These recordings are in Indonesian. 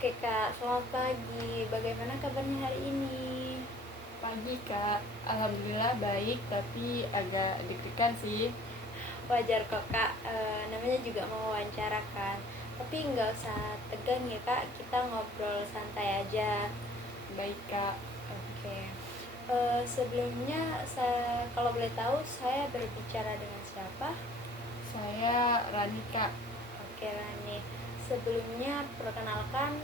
Oke Kak, selamat pagi. Bagaimana kabarnya hari ini? Pagi Kak, Alhamdulillah baik tapi agak deg-degan sih. Wajar kok Kak, namanya juga mau wawancara kan. Tapi nggak usah tegang ya Kak, kita ngobrol santai aja. Baik Kak, Oke. Sebelumnya kalau boleh tahu saya berbicara dengan siapa? saya Rani Kak. Oke Rani. Sebelumnya perkenalkan,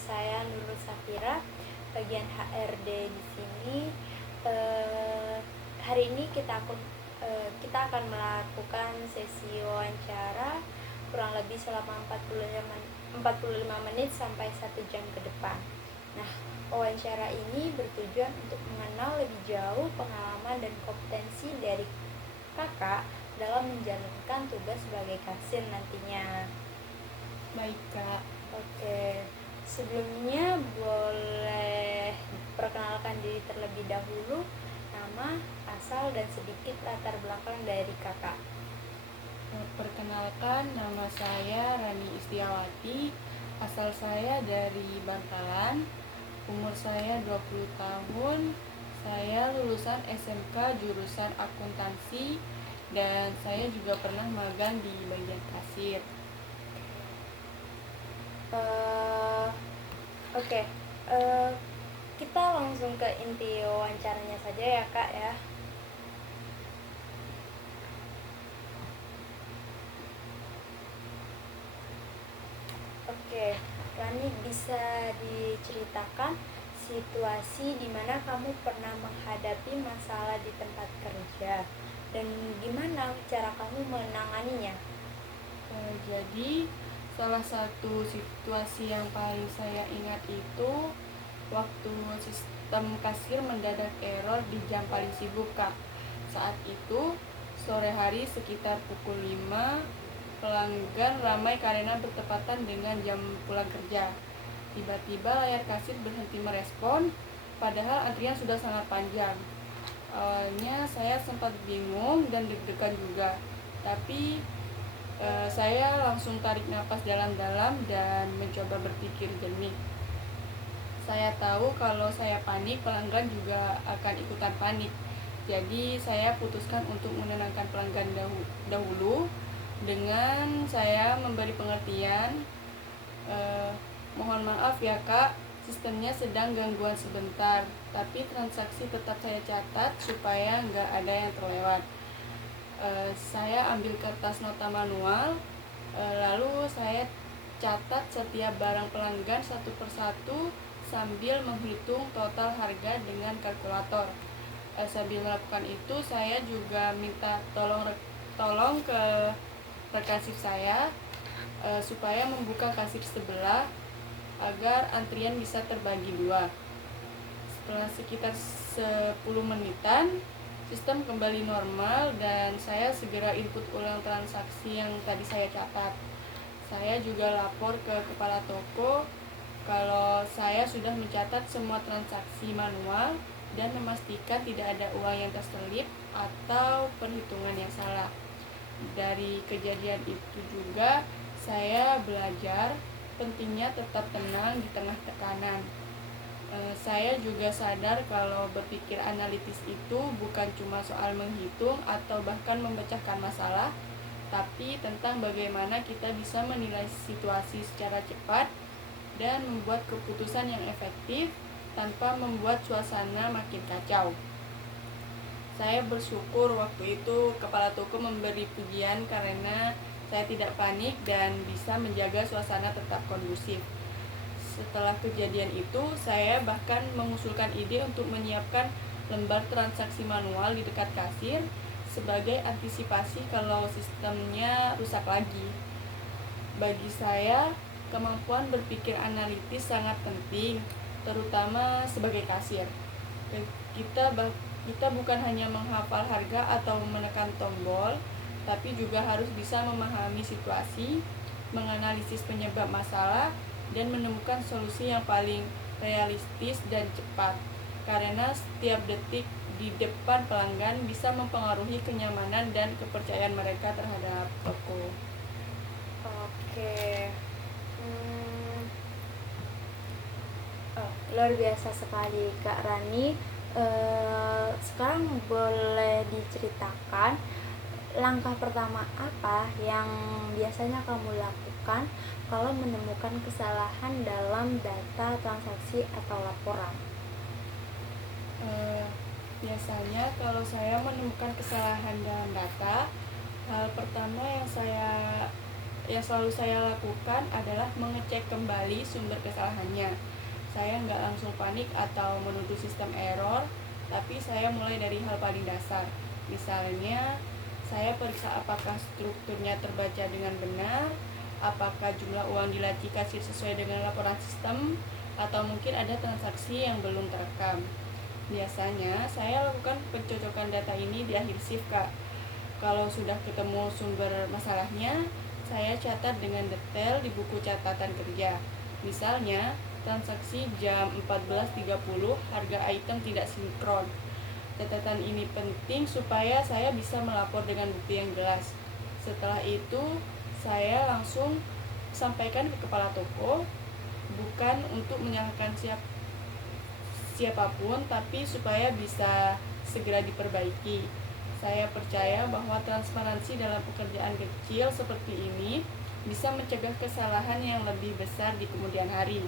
saya Nurul Safira, bagian HRD di sini. Eh, Hari ini kita akan melakukan sesi wawancara kurang lebih selama 45 menit sampai 1 jam ke depan. Nah, wawancara ini bertujuan untuk mengenal lebih jauh pengalaman dan kompetensi dari kakak dalam menjalankan tugas sebagai kasir nantinya. Baik Kak, Oke, sebelumnya boleh perkenalkan diri terlebih dahulu, nama, asal, dan sedikit latar belakang dari kakak. perkenalkan nama saya Rani Istiawati. Asal saya dari Bantalan. Umur saya 20 tahun. Saya lulusan SMK jurusan akuntansi dan saya juga pernah magang di bagian kasir. Uh, Oke, uh, kita langsung ke inti wawancaranya saja ya kak ya. Oke, Rani bisa diceritakan situasi di mana kamu pernah menghadapi masalah di tempat kerja dan gimana cara kamu menanganinya? Jadi salah satu situasi yang paling saya ingat itu waktu sistem kasir mendadak error di jam paling sibuk Kak. Saat itu sore hari sekitar pukul 5, pelanggan ramai karena bertepatan dengan jam pulang kerja. Tiba-tiba layar kasir berhenti merespon, padahal antrian sudah sangat panjang. Awalnya saya sempat bingung dan deg-degan juga, tapi saya langsung tarik napas dalam-dalam dan mencoba berpikir jernih. Saya tahu kalau saya panik, pelanggan juga akan ikutan panik. Jadi saya putuskan untuk menenangkan pelanggan dahulu dengan saya memberi pengertian. Mohon maaf ya kak, sistemnya sedang gangguan sebentar, tapi transaksi tetap saya catat supaya nggak ada yang terlewat. Saya ambil kertas nota manual, lalu saya catat setiap barang pelanggan satu persatu sambil menghitung total harga dengan kalkulator. Sambil melakukan itu saya juga minta tolong ke rekan shift saya supaya membuka kasir sebelah agar antrian bisa terbagi dua. Setelah sekitar 10 menitan, sistem kembali normal dan saya segera input ulang transaksi yang tadi saya catat. Saya juga lapor ke kepala toko kalau saya sudah mencatat semua transaksi manual dan memastikan tidak ada uang yang terselip atau perhitungan yang salah. Dari kejadian itu juga saya belajar pentingnya tetap tenang di tengah tekanan. Saya juga sadar kalau berpikir analitis itu bukan cuma soal menghitung atau bahkan memecahkan masalah, tapi tentang bagaimana kita bisa menilai situasi secara cepat dan membuat keputusan yang efektif tanpa membuat suasana makin kacau. Saya bersyukur waktu itu kepala toko memberi pujian karena saya tidak panik dan bisa menjaga suasana tetap kondusif. Setelah kejadian itu, saya bahkan mengusulkan ide untuk menyiapkan lembar transaksi manual di dekat kasir sebagai antisipasi kalau sistemnya rusak lagi. Bagi saya, kemampuan berpikir analitis sangat penting, terutama sebagai kasir. Kita kita bukan hanya menghafal harga atau menekan tombol, tapi juga harus bisa memahami situasi, menganalisis penyebab masalah, dan menemukan solusi yang paling realistis dan cepat. Karena setiap detik di depan pelanggan bisa mempengaruhi kenyamanan dan kepercayaan mereka terhadap toko. Oke. Hmm, luar biasa sekali Kak Rani. Sekarang boleh diceritakan langkah pertama apa yang biasanya kamu lakukan kalau menemukan kesalahan dalam data transaksi atau laporan? Biasanya kalau saya menemukan kesalahan dalam data, hal pertama yang selalu saya lakukan adalah mengecek kembali sumber kesalahannya. Saya nggak langsung panik atau menuduh sistem error, tapi saya mulai dari hal paling dasar. Misalnya, saya periksa apakah strukturnya terbaca dengan benar, apakah jumlah uang di laci kasir sesuai dengan laporan sistem, atau mungkin ada transaksi yang belum terekam. Biasanya saya lakukan pencocokan data ini di akhir shift, Kak. Kalau sudah ketemu sumber masalahnya, saya catat dengan detail di buku catatan kerja. Misalnya, transaksi jam 14.30, harga item tidak sinkron. Catatan ini penting supaya saya bisa melapor dengan bukti yang jelas. Setelah itu, saya langsung sampaikan ke kepala toko, bukan untuk menyalahkan siapapun, tapi supaya bisa segera diperbaiki. Saya percaya bahwa transparansi dalam pekerjaan kecil seperti ini bisa mencegah kesalahan yang lebih besar di kemudian hari.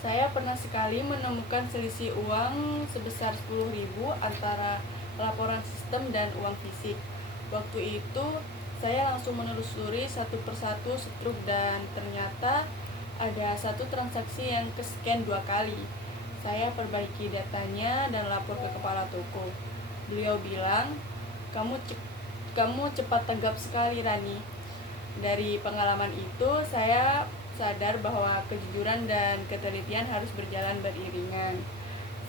Saya pernah sekali menemukan selisih uang sebesar 10.000 antara laporan sistem dan uang fisik. Waktu itu saya langsung menelusuri satu persatu struk dan ternyata ada satu transaksi yang ke-scan 2 kali. Saya perbaiki datanya dan lapor ke kepala toko. Beliau bilang, kamu cepat tanggap sekali, Rani. Dari pengalaman itu, saya sadar bahwa kejujuran dan ketelitian harus berjalan beriringan.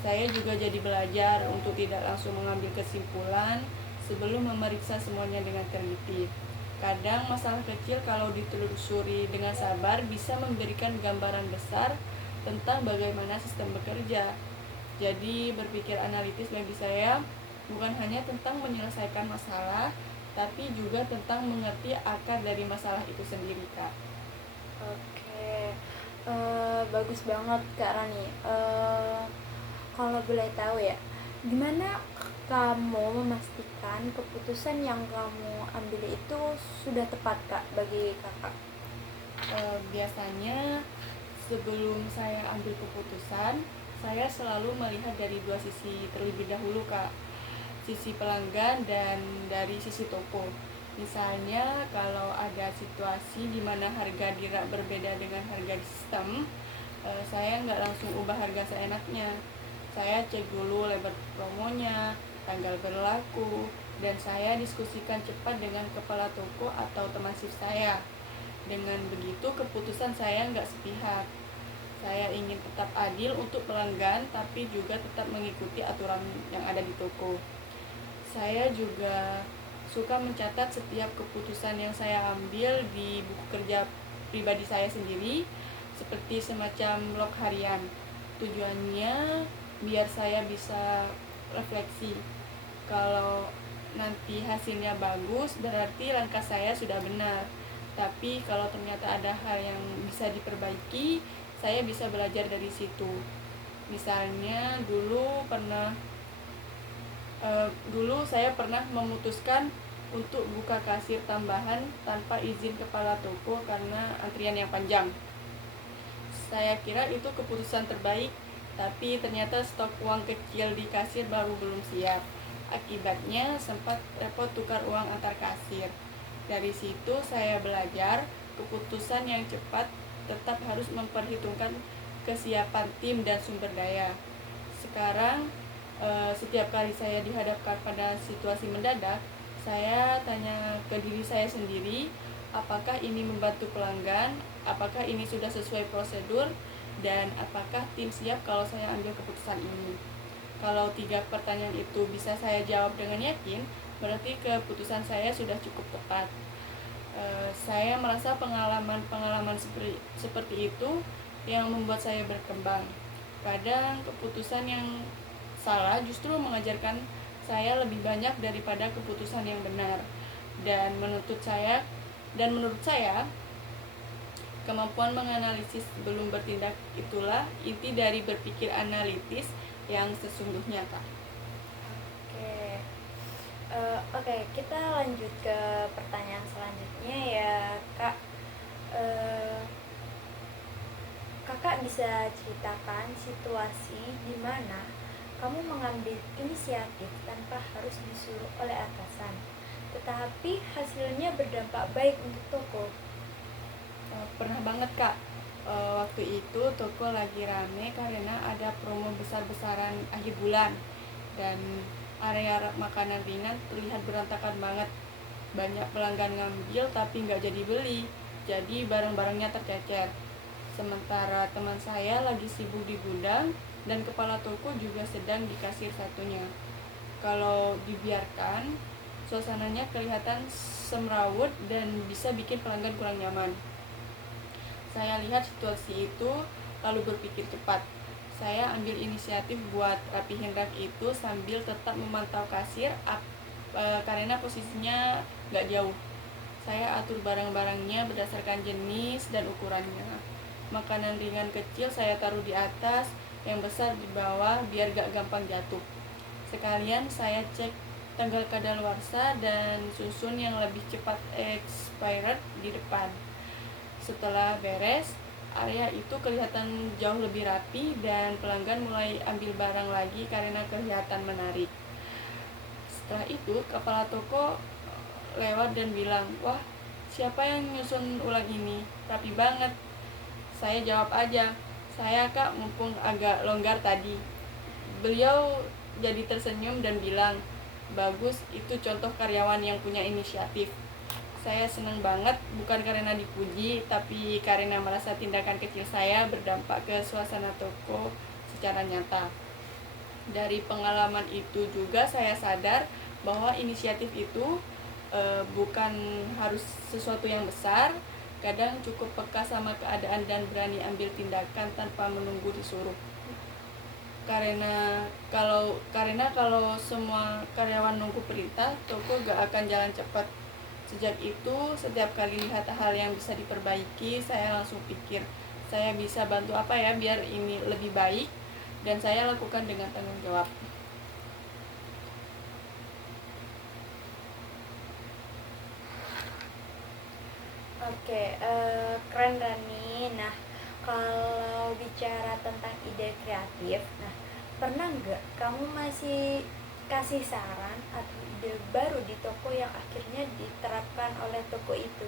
Saya juga jadi belajar untuk tidak langsung mengambil kesimpulan sebelum memeriksa semuanya dengan teliti. Kadang masalah kecil kalau ditelusuri dengan sabar bisa memberikan gambaran besar tentang bagaimana sistem bekerja. Jadi berpikir analitis bagi saya bukan hanya tentang menyelesaikan masalah, tapi juga tentang mengerti akar dari masalah itu sendiri, Kak. Oke, bagus banget Kak Rani. Kalau boleh tahu ya, gimana kamu memastikan keputusan yang kamu ambil itu sudah tepat Kak bagi kakak? Biasanya sebelum saya ambil keputusan, saya selalu melihat dari dua sisi terlebih dahulu, Kak. Sisi pelanggan dan dari sisi toko. Misalnya kalau ada situasi di mana harga di rak berbeda dengan harga di sistem, saya nggak langsung ubah harga seenaknya. Saya cek dulu label promonya, tanggal berlaku, dan saya diskusikan cepat dengan kepala toko atau teman shift saya. Dengan begitu keputusan saya nggak sepihak. Saya ingin tetap adil untuk pelanggan, tapi juga tetap mengikuti aturan yang ada di toko. Saya juga suka mencatat setiap keputusan yang saya ambil di buku kerja pribadi saya sendiri, seperti semacam log harian. Tujuannya biar saya bisa refleksi. Kalau nanti hasilnya bagus, berarti langkah saya sudah benar. Tapi kalau ternyata ada hal yang bisa diperbaiki, saya bisa belajar dari situ. Misalnya dulu saya pernah memutuskan untuk buka kasir tambahan tanpa izin kepala toko karena antrian yang panjang. Saya kira itu keputusan terbaik, tapi ternyata stok uang kecil di kasir baru belum siap. Akibatnya sempat repot tukar uang antar kasir. Dari situ saya belajar, keputusan yang cepat tetap harus memperhitungkan kesiapan tim dan sumber daya. Sekarang setiap kali saya dihadapkan pada situasi mendadak, saya tanya ke diri saya sendiri, apakah ini membantu pelanggan, apakah ini sudah sesuai prosedur, dan apakah tim siap kalau saya ambil keputusan ini. Kalau 3 pertanyaan itu bisa saya jawab dengan yakin, berarti keputusan saya sudah cukup tepat. Saya merasa pengalaman seperti itu yang membuat saya berkembang. Kadang keputusan yang salah justru mengajarkan saya lebih banyak daripada keputusan yang benar. Dan menurut saya Kemampuan menganalisis sebelum bertindak itulah inti dari berpikir analitis yang sesungguhnya, Kak. Oke. Oke, kita lanjut ke pertanyaan selanjutnya ya, Kak. Eh, Kakak bisa ceritakan situasi di mana kamu mengambil inisiatif tanpa harus disuruh oleh atasan, tetapi hasilnya berdampak baik untuk toko. Pernah banget, Kak. Waktu itu toko lagi rame karena ada promo besar-besaran akhir bulan, dan area makanan ringan terlihat berantakan banget. Banyak pelanggan ngambil tapi nggak jadi beli, jadi barang-barangnya tercecer. Sementara teman saya lagi sibuk di gudang dan kepala toko juga sedang di kasir satunya. Kalau dibiarkan, suasananya kelihatan semrawut dan bisa bikin pelanggan kurang nyaman. Saya lihat situasi itu lalu berpikir cepat. Saya ambil inisiatif buat rapihin rak itu sambil tetap memantau kasir karena posisinya nggak jauh. Saya atur barang-barangnya berdasarkan jenis dan ukurannya. Makanan ringan kecil saya taruh di atas, yang besar di bawah biar gak gampang jatuh. Sekalian saya cek tanggal kadaluarsa dan susun yang lebih cepat expired di depan. Setelah beres, area itu kelihatan jauh lebih rapi dan pelanggan mulai ambil barang lagi karena kelihatan menarik. Setelah itu, kepala toko lewat dan bilang, "Wah, siapa yang nyusun ulang ini? Rapi banget." Saya jawab aja, "Saya, Kak, mumpung agak longgar tadi." Beliau jadi tersenyum dan bilang, "Bagus, itu contoh karyawan yang punya inisiatif." Saya senang banget, bukan karena dipuji, tapi karena merasa tindakan kecil saya berdampak ke suasana toko secara nyata. Dari pengalaman itu juga saya sadar bahwa inisiatif itu bukan harus sesuatu yang besar. Kadang cukup peka sama keadaan dan berani ambil tindakan tanpa menunggu disuruh. Karena kalau semua karyawan nunggu perintah, toko gak akan jalan cepat. Sejak itu, setiap kali lihat hal yang bisa diperbaiki, saya langsung pikir, saya bisa bantu apa ya biar ini lebih baik, dan saya lakukan dengan tanggung jawab. Oke, keren Rani. Nah, kalau bicara tentang ide kreatif, nah pernah nggak kamu masih kasih saran atau ide baru di toko yang akhirnya diterapkan oleh toko itu?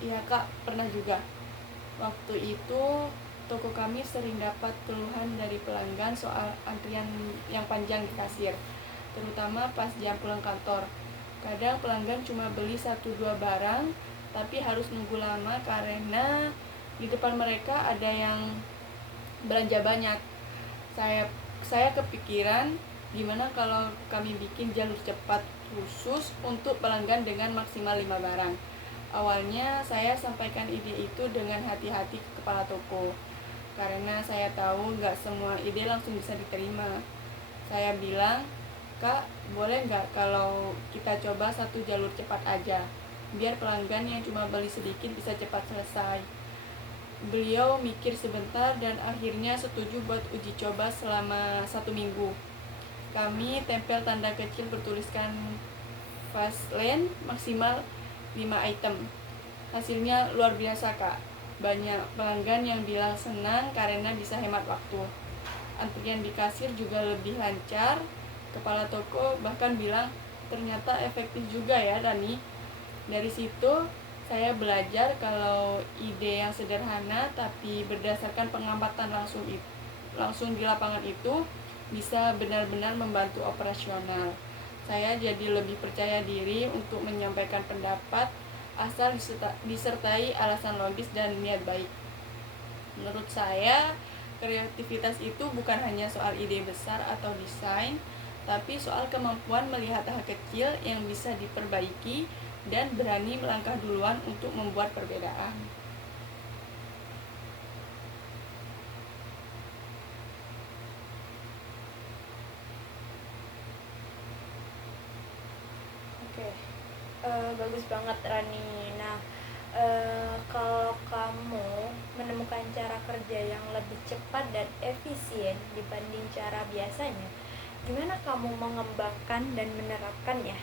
Iya, Kak, pernah juga. Waktu itu toko kami sering dapat keluhan dari pelanggan soal antrian yang panjang di kasir, terutama pas jam pulang kantor. Kadang pelanggan cuma beli 1-2 barang, tapi harus nunggu lama karena di depan mereka ada yang belanja banyak. Saya kepikiran, gimana kalau kami bikin jalur cepat khusus untuk pelanggan dengan maksimal 5 barang. Awalnya saya sampaikan ide itu dengan hati-hati ke kepala toko, karena saya tahu nggak semua ide langsung bisa diterima. Saya bilang, "Kak, boleh nggak kalau kita coba satu jalur cepat aja, biar pelanggan yang cuma beli sedikit bisa cepat selesai." Beliau mikir sebentar dan akhirnya setuju buat uji coba selama 1 minggu. Kami tempel tanda kecil bertuliskan fast lane maksimal 5 item. Hasilnya luar biasa, Kak. Banyak pelanggan yang bilang senang karena bisa hemat waktu. Antrian di kasir juga lebih lancar. Kepala toko bahkan bilang, "Ternyata efektif juga ya, Rani." Dari situ saya belajar kalau ide yang sederhana tapi berdasarkan pengamatan langsung di lapangan itu bisa benar-benar membantu operasional. Saya jadi lebih percaya diri untuk menyampaikan pendapat asal disertai alasan logis dan niat baik. Menurut saya, kreativitas itu bukan hanya soal ide besar atau desain, tapi soal kemampuan melihat hal kecil yang bisa diperbaiki dan berani melangkah duluan untuk membuat perbedaan. Oke, bagus banget Rani. Nah, Kalau kamu menemukan cara kerja yang lebih cepat dan efisien dibanding cara biasanya, gimana kamu mengembangkan dan menerapkannya?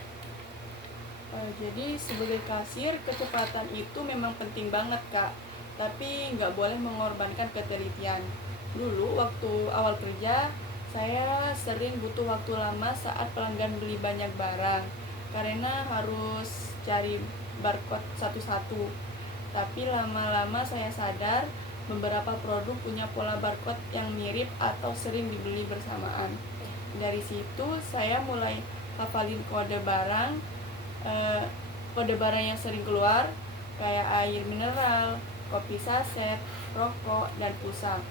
Jadi sebagai kasir, kecepatan itu memang penting banget Kak, tapi nggak boleh mengorbankan ketelitian. Dulu waktu awal kerja, saya sering butuh waktu lama saat pelanggan beli banyak barang, karena harus cari barcode satu-satu. Tapi lama-lama saya sadar, beberapa produk punya pola barcode yang mirip atau sering dibeli bersamaan. Dari situ saya mulai hafalin eh, kode barang yang sering keluar, kayak air mineral, kopi saset, rokok, dan pulsa.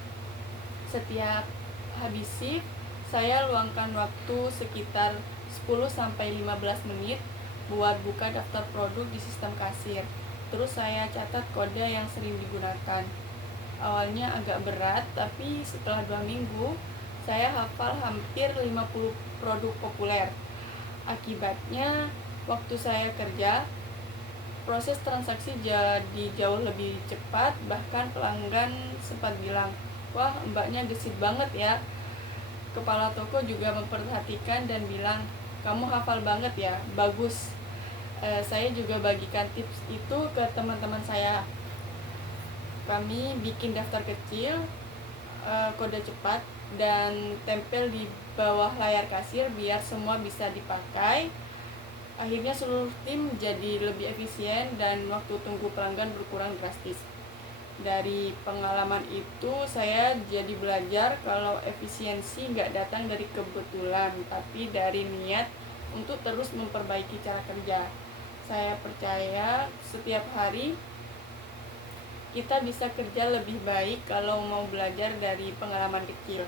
Setiap habis shift, saya luangkan waktu sekitar 10-15 menit buat buka daftar produk di sistem kasir. Terus saya catat kode yang sering digunakan. Awalnya agak berat, tapi setelah 2 minggu, saya hafal hampir 50 produk populer. Akibatnya, waktu saya kerja, proses transaksi jadi jauh lebih cepat, bahkan pelanggan sempat bilang, "Wah, mbaknya gesit banget ya." Kepala toko juga memperhatikan dan bilang, "Kamu hafal banget ya, bagus." Saya juga bagikan tips itu ke teman-teman saya. Kami bikin daftar kecil, kode cepat, dan tempel di bawah layar kasir biar semua bisa dipakai. Akhirnya seluruh tim jadi lebih efisien dan waktu tunggu pelanggan berkurang drastis. Dari pengalaman itu saya jadi belajar kalau efisiensi nggak datang dari kebetulan, tapi dari niat untuk terus memperbaiki cara kerja. Saya percaya setiap hari kita bisa kerja lebih baik kalau mau belajar dari pengalaman kecil.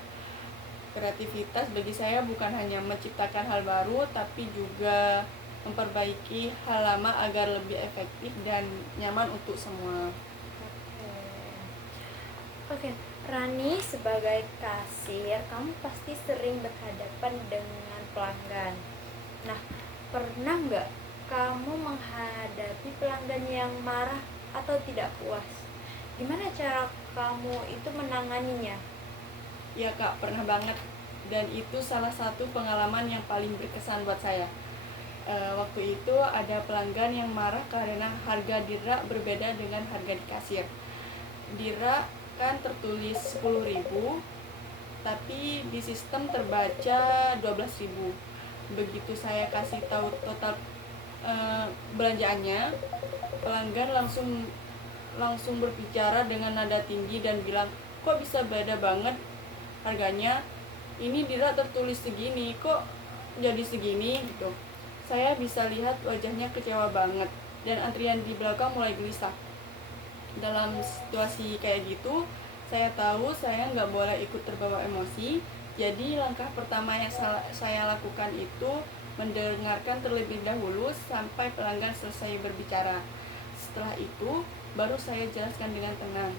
Kreativitas bagi saya bukan hanya menciptakan hal baru, tapi juga memperbaiki hal lama agar lebih efektif dan nyaman untuk semua. Oke, Rani sebagai kasir, kamu pasti sering berhadapan dengan pelanggan. Nah, pernah nggak kamu menghadapi pelanggan yang marah atau tidak puas? Gimana cara kamu itu menanganinya? Ya Kak, pernah banget. Dan itu salah satu pengalaman yang paling berkesan buat saya. Waktu itu ada pelanggan yang marah karena harga direk berbeda dengan harga di kasir. Direk kan tertulis 10.000, tapi di sistem terbaca 12.000. Begitu saya kasih tahu total belanjaannya, pelanggan langsung berbicara dengan nada tinggi dan bilang, "Kok bisa beda banget harganya? Ini direk tertulis segini, kok jadi segini?" gitu. Saya bisa lihat wajahnya kecewa banget dan antrian di belakang mulai gelisah. Dalam situasi kayak gitu, saya tahu saya nggak boleh ikut terbawa emosi. Jadi langkah pertama yang saya lakukan itu mendengarkan terlebih dahulu sampai pelanggan selesai berbicara. Setelah itu, baru saya jelaskan dengan tenang.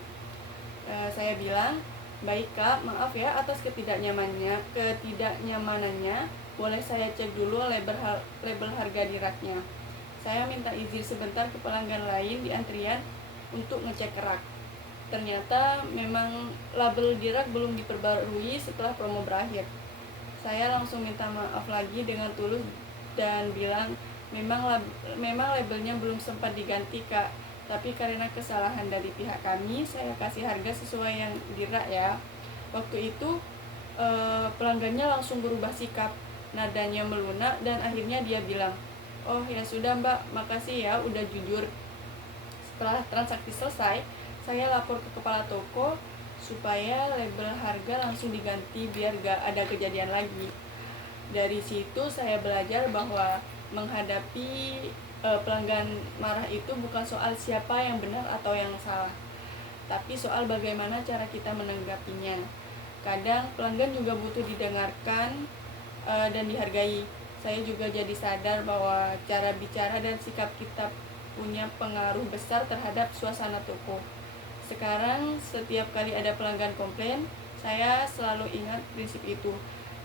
Saya bilang, "Baik Kak, maaf ya atas ketidaknyamanannya. Boleh saya cek dulu label harga di raknya." Saya minta izin sebentar ke pelanggan lain di antrian untuk ngecek rak. Ternyata memang label di rak belum diperbarui setelah promo berakhir. Saya langsung minta maaf lagi dengan tulus dan bilang, memang labelnya belum sempat diganti Kak, tapi karena kesalahan dari pihak kami, saya kasih harga sesuai yang di rak ya. Waktu itu pelanggannya langsung berubah sikap, nadanya melunak, dan akhirnya dia bilang, "Oh ya sudah mbak, makasih ya udah jujur." Setelah transaksi selesai, saya lapor ke kepala toko supaya label harga langsung diganti biar gak ada kejadian lagi. Dari situ saya belajar bahwa menghadapi pelanggan marah itu bukan soal siapa yang benar atau yang salah, tapi soal bagaimana cara kita menanggapinya. Kadang pelanggan juga butuh didengarkan dan dihargai. Saya juga jadi sadar bahwa cara bicara dan sikap kita punya pengaruh besar terhadap suasana toko. Sekarang setiap kali ada pelanggan komplain, saya selalu ingat prinsip itu.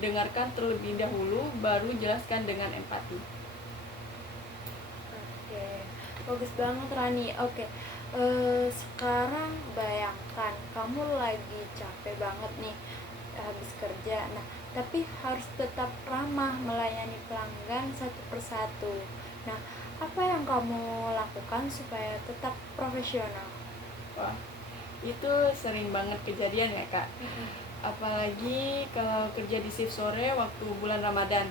Dengarkan terlebih dahulu, baru jelaskan dengan empati. Oke, bagus banget Rani. Oke, Sekarang bayangkan kamu lagi capek banget nih habis kerja. Nah, tapi harus tetap ramah melayani pelanggan satu persatu. Nah, apa yang kamu lakukan supaya tetap profesional? Wah, itu sering banget kejadian ya kak, apalagi kalau kerja di shift sore waktu bulan Ramadan.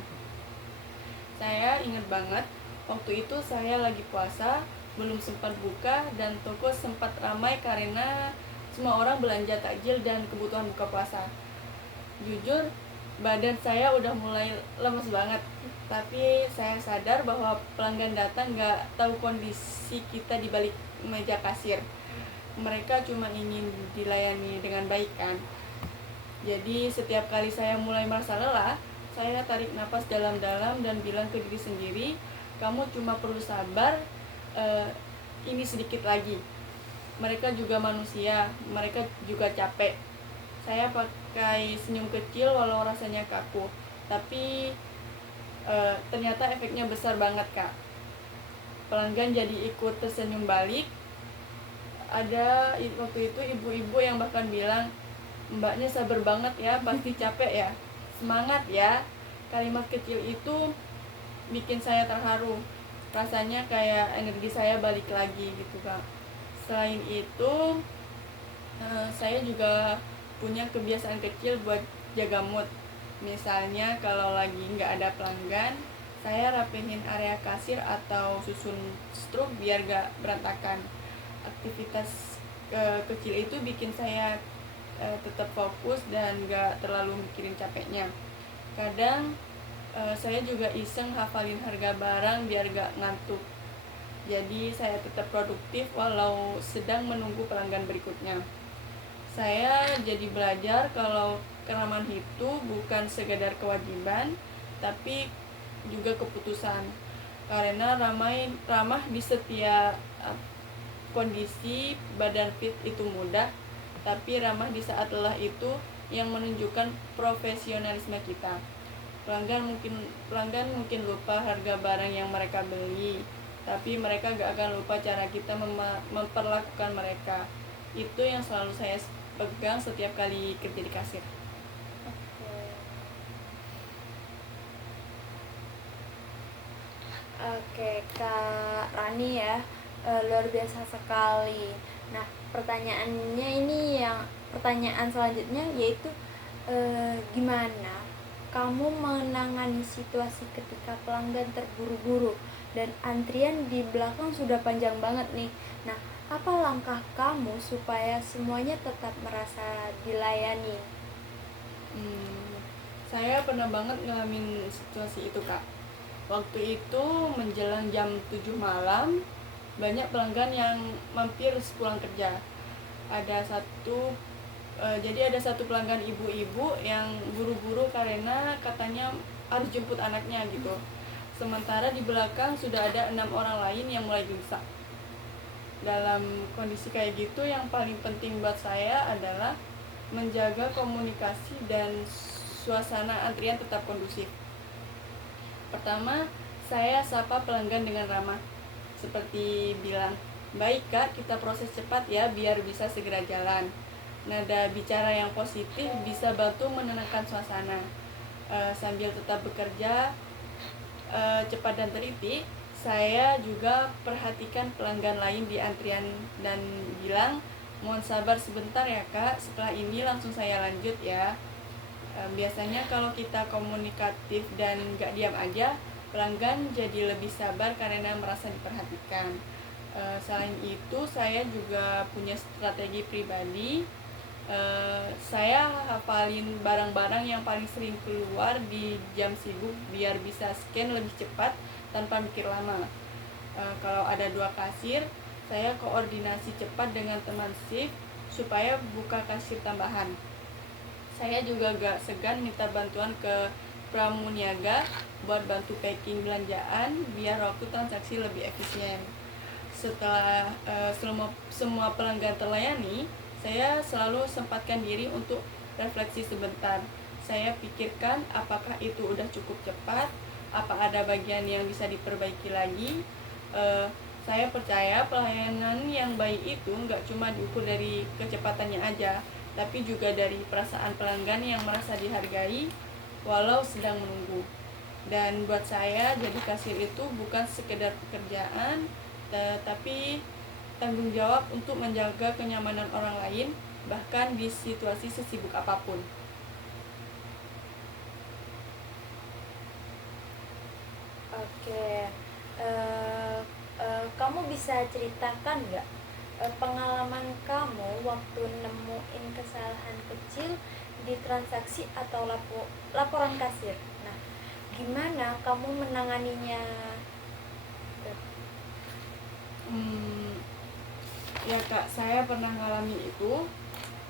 Saya ingat banget, waktu itu saya lagi puasa, belum sempat buka, dan toko sempat ramai karena semua orang belanja takjil dan kebutuhan buka puasa. Jujur, badan saya udah mulai lemes banget, tapi saya sadar bahwa pelanggan datang gak tahu kondisi kita di balik meja kasir. Mereka cuma ingin dilayani dengan baik kan. Jadi setiap kali saya mulai merasa lelah, saya tarik napas dalam-dalam dan bilang ke diri sendiri, kamu cuma perlu sabar, ini sedikit lagi. Mereka juga manusia, mereka juga capek. Saya pakai senyum kecil walau rasanya kaku, tapi ternyata efeknya besar banget kak. Pelanggan jadi ikut tersenyum balik. Ada waktu itu ibu-ibu yang bahkan bilang, mbaknya sabar banget ya, pasti capek ya, semangat ya. Kalimat kecil itu bikin saya terharu, rasanya kayak energi saya balik lagi gitu kak. Selain itu, saya juga punya kebiasaan kecil buat jaga mood. Misalnya kalau lagi nggak ada pelanggan, saya rapihin area kasir atau susun struk biar gak berantakan. Aktivitas kecil itu bikin saya tetap fokus dan gak terlalu mikirin capeknya. Kadang saya juga iseng hafalin harga barang biar gak ngantuk. Jadi saya tetap produktif walau sedang menunggu pelanggan berikutnya. Saya jadi belajar kalau keramahan itu bukan sekedar kewajiban, tapi juga keputusan. Karena ramah di setiap kondisi, badan fit itu mudah, tapi ramah di saat lelah itu yang menunjukkan profesionalisme kita. Pelanggan mungkin lupa harga barang yang mereka beli, tapi mereka gak akan lupa cara kita memperlakukan mereka. Itu yang selalu saya pegang setiap kali kerja di kasir. Oke, Kak Rani ya, luar biasa sekali. Nah, pertanyaan selanjutnya yaitu gimana kamu menangani situasi ketika pelanggan terburu-buru dan antrian di belakang sudah panjang banget nih. Nah, apa langkah kamu supaya semuanya tetap merasa dilayani? Saya pernah banget ngalamin situasi itu kak. Waktu itu menjelang jam 7 malam, banyak pelanggan yang mampir sepulang kerja. Jadi ada satu pelanggan ibu-ibu yang buru-buru karena katanya harus jemput anaknya gitu. Sementara di belakang sudah ada 6 orang lain yang mulai gelisah. Dalam kondisi kayak gitu, yang paling penting buat saya adalah menjaga komunikasi dan suasana antrian tetap kondusif. Pertama, saya sapa pelanggan dengan ramah, seperti bilang, baik kak, kita proses cepat ya biar bisa segera jalan. Nada bicara yang positif bisa bantu menenangkan suasana. Sambil tetap bekerja cepat dan teliti, saya juga perhatikan pelanggan lain di antrian dan bilang, mohon sabar sebentar ya kak, setelah ini langsung saya lanjut ya. Biasanya kalau kita komunikatif dan gak diam aja, pelanggan jadi lebih sabar karena merasa diperhatikan. Selain itu, saya juga punya strategi pribadi. Saya hafalin barang-barang yang paling sering keluar di jam sibuk biar bisa scan lebih cepat tanpa mikir lama. Kalau ada 2 kasir, saya koordinasi cepat dengan teman shift supaya buka kasir tambahan. Saya juga gak segan minta bantuan ke pramuniaga buat bantu packing belanjaan biar waktu transaksi lebih efisien. Setelah semua pelanggan terlayani, saya selalu sempatkan diri untuk refleksi sebentar. Saya pikirkan apakah itu udah cukup cepat, apa ada bagian yang bisa diperbaiki lagi. Saya percaya pelayanan yang baik itu nggak cuma diukur dari kecepatannya aja, tapi juga dari perasaan pelanggan yang merasa dihargai walau sedang menunggu. Dan buat saya jadi kasir itu bukan sekedar pekerjaan, tetapi tanggung jawab untuk menjaga kenyamanan orang lain bahkan di situasi sesibuk apapun. Oke, kamu bisa ceritakan nggak pengalaman kamu waktu nemuin kesalahan kecil di transaksi atau laporan kasir? Nah, gimana kamu menanganinya? Ya kak, saya pernah ngalami itu.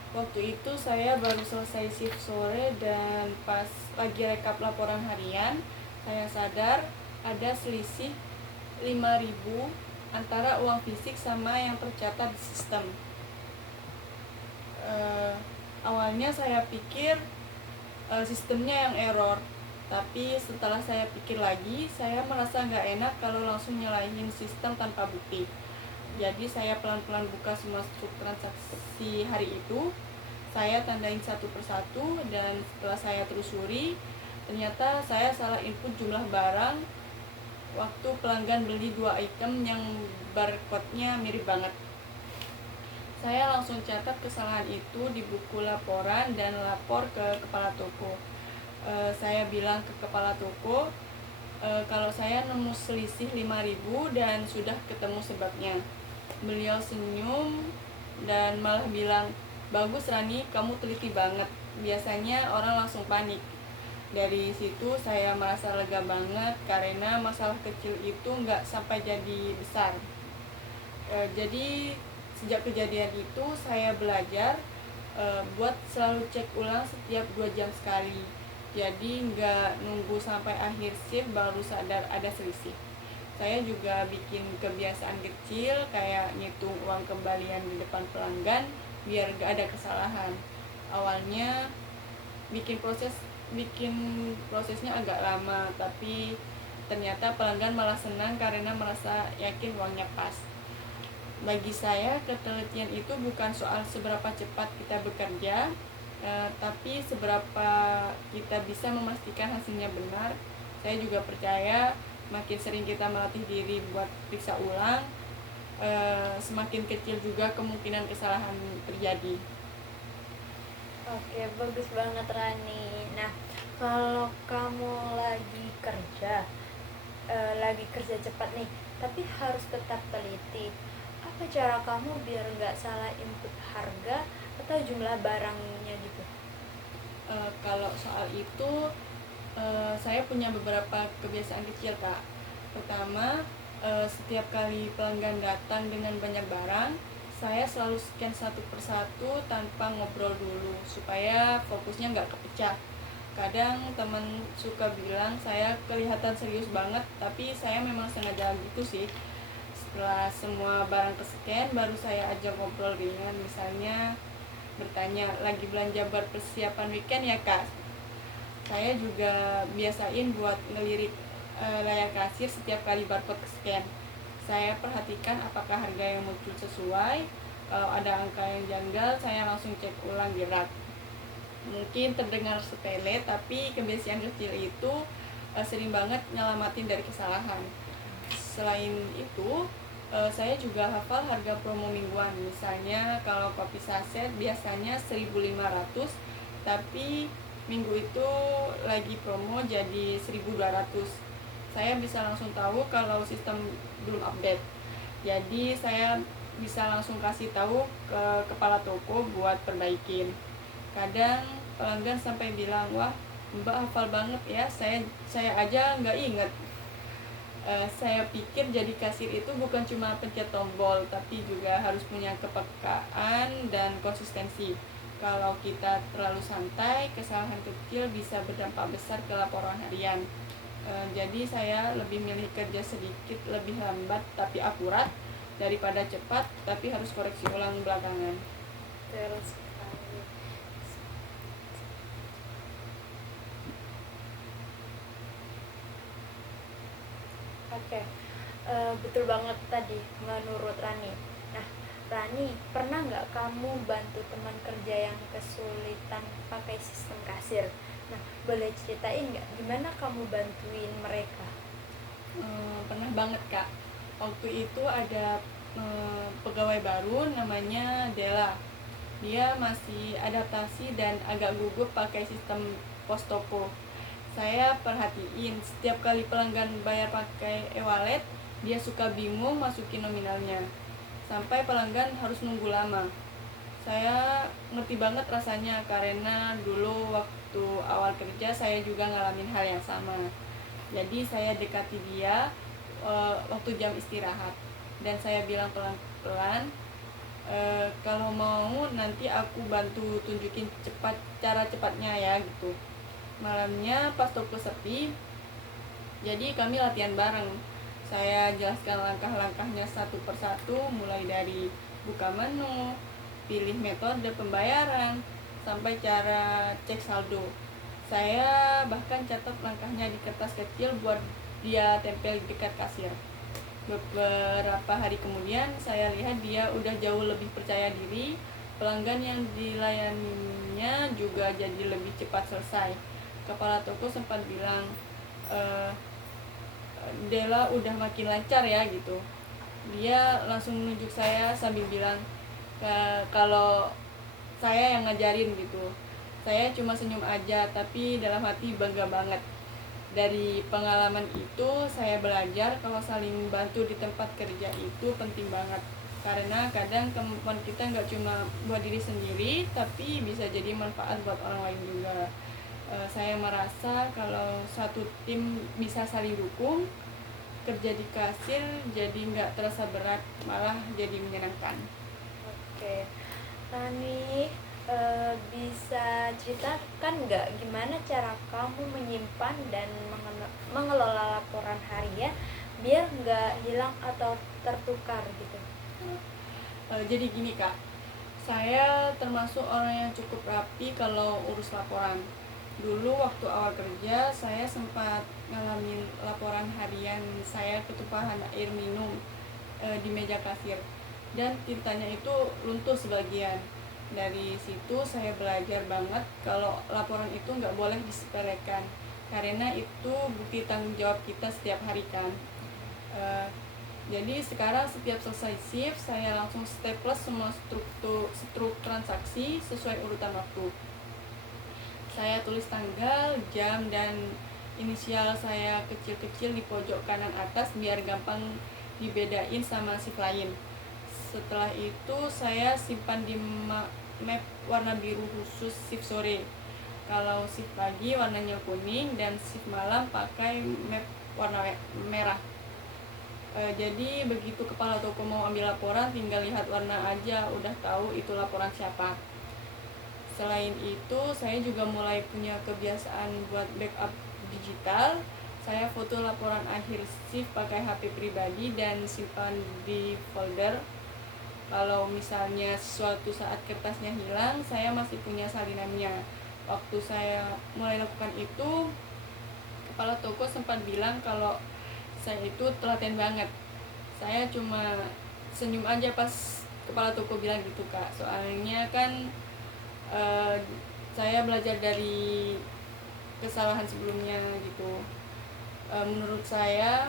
Waktu itu saya baru selesai shift sore dan pas lagi rekap laporan harian, saya sadar ada selisih 5.000 antara uang fisik sama yang tercatat di sistem. Awalnya saya pikir sistemnya yang error, tapi setelah saya pikir lagi, saya merasa nggak enak kalau langsung nyalahin sistem tanpa bukti. Jadi saya pelan-pelan buka semua struk transaksi hari itu, saya tandain satu persatu, dan setelah saya telusuri, ternyata saya salah input jumlah barang waktu pelanggan beli 2 item yang barcode-nya mirip banget. Saya langsung catat kesalahan itu di buku laporan dan lapor ke kepala toko. Saya bilang ke kepala toko kalau saya nemu selisih 5.000 dan sudah ketemu sebabnya. Beliau senyum dan malah bilang, "Bagus Rani, kamu teliti banget. Biasanya orang langsung panik." Dari situ saya merasa lega banget karena masalah kecil itu nggak sampai jadi besar. Jadi sejak kejadian itu saya belajar buat selalu cek ulang setiap 2 jam sekali. Jadi nggak nunggu sampai akhir shift baru sadar ada selisih. Saya juga bikin kebiasaan kecil kayak ngitung uang kembalian di depan pelanggan biar gak ada kesalahan. Awalnya bikin prosesnya agak lama, tapi ternyata pelanggan malah senang karena merasa yakin uangnya pas. Bagi saya, ketelitian itu bukan soal seberapa cepat kita bekerja, tapi seberapa kita bisa memastikan hasilnya benar. Saya juga percaya makin sering kita melatih diri buat periksa ulang, semakin kecil juga kemungkinan kesalahan terjadi. Oke, bagus banget Rani. Nah, kalau kamu lagi kerja cepat nih, tapi harus tetap teliti. Apa cara kamu biar nggak salah input harga atau jumlah barangnya gitu? Kalau soal itu, saya punya beberapa kebiasaan kecil kak. Pertama, setiap kali pelanggan datang dengan banyak barang, saya selalu scan satu persatu tanpa ngobrol dulu supaya fokusnya nggak kepecah. Kadang teman suka bilang saya kelihatan serius banget, tapi saya memang sengaja gitu sih. Setelah semua barang ke scan, baru saya ajak ngobrol ringan, misalnya bertanya, "Lagi belanja buat persiapan weekend ya kak?" Saya juga biasain buat ngelirik layar kasir setiap kali barcode scan. Saya perhatikan apakah harga yang muncul sesuai. Kalau ada angka yang janggal, saya langsung cek ulang di rak. Mungkin terdengar sepele, tapi kebiasaan kecil itu sering banget nyelamatin dari kesalahan. Selain itu, saya juga hafal harga promo mingguan. Misalnya kalau kopi saset biasanya 1.500, tapi minggu itu lagi promo jadi 1.200. Saya bisa langsung tahu kalau sistem belum update. Jadi saya bisa langsung kasih tahu ke kepala toko buat perbaikin. Kadang pelanggan sampai bilang, "Wah, Mbak hafal banget ya, saya aja nggak inget." Saya pikir jadi kasir itu bukan cuma pencet tombol, tapi juga harus punya kepekaan dan konsistensi. Kalau kita terlalu santai, kesalahan kecil bisa berdampak besar ke laporan harian. Jadi saya lebih milih kerja sedikit lebih lambat tapi akurat daripada cepat tapi harus koreksi ulang belakangan. Terus sekali. Oke, Betul banget tadi menurut Rani. Nah, Rani, pernah nggak kamu bantu teman kerja yang kesulitan pakai sistem kasir? Nah, boleh ceritain nggak gimana kamu bantuin mereka? Pernah banget kak. Waktu itu ada pegawai baru namanya Della. Dia masih adaptasi dan agak gugup pakai sistem pos toko. Saya perhatiin setiap kali pelanggan bayar pakai e-wallet, dia suka bingung masukin nominalnya. Sampai pelanggan harus nunggu lama. Saya ngerti banget rasanya karena dulu waktu awal kerja saya juga ngalamin hal yang sama. Jadi saya dekati dia waktu jam istirahat dan saya bilang pelan-pelan, kalau mau nanti aku bantu tunjukin cara cepatnya ya gitu. Malamnya pas toko sepi, jadi kami latihan bareng. Saya jelaskan langkah-langkahnya satu persatu, mulai dari buka menu, pilih metode pembayaran, sampai cara cek saldo. Saya bahkan catat langkahnya di kertas kecil buat dia tempel di dekat kasir. Beberapa hari kemudian saya lihat dia udah jauh lebih percaya diri. Pelanggan yang dilayaninya juga jadi lebih cepat selesai. Kepala toko sempat bilang, Della udah makin lancar ya gitu. Dia langsung menunjuk saya sambil bilang kalau saya yang ngajarin gitu. Saya cuma senyum aja, tapi dalam hati bangga banget. Dari pengalaman itu saya belajar kalau saling bantu di tempat kerja itu penting banget. Karena kadang kemampuan kita nggak cuma buat diri sendiri, tapi bisa jadi manfaat buat orang lain juga. Saya merasa kalau satu tim bisa saling dukung, kerja di kasir jadi nggak terasa berat, malah jadi menyenangkan. Oke, Rani, bisa ceritakan nggak gimana cara kamu menyimpan dan mengelola laporan harian biar nggak hilang atau tertukar gitu? Jadi gini kak, saya termasuk orang yang cukup rapi kalau urus laporan. Dulu waktu awal kerja saya sempat ngalamin laporan harian saya ketumpahan air minum di meja kasir dan tintanya itu luntur sebagian. Dari situ saya belajar banget kalau laporan itu nggak boleh disepelekan karena itu bukti tanggung jawab kita setiap hari kan. Jadi sekarang setiap selesai shift saya langsung staples semua struk transaksi sesuai urutan waktu. Saya tulis tanggal, jam, dan inisial saya kecil-kecil di pojok kanan atas biar gampang dibedain sama shift lain. Setelah itu saya simpan di map warna biru khusus shift sore. Kalau shift pagi warnanya kuning dan shift malam pakai map warna merah. Jadi begitu kepala toko mau ambil laporan tinggal lihat warna aja udah tahu itu laporan siapa. Selain itu saya juga mulai punya kebiasaan buat backup digital. Saya foto laporan akhir shift pakai HP pribadi dan simpan di folder. Kalau misalnya suatu saat kertasnya hilang, saya masih punya salinannya. Waktu saya mulai lakukan itu, kepala toko sempat bilang kalau saya itu telaten banget. Saya cuma senyum aja pas kepala toko bilang gitu kak. Soalnya kan saya belajar dari kesalahan sebelumnya gitu. Menurut saya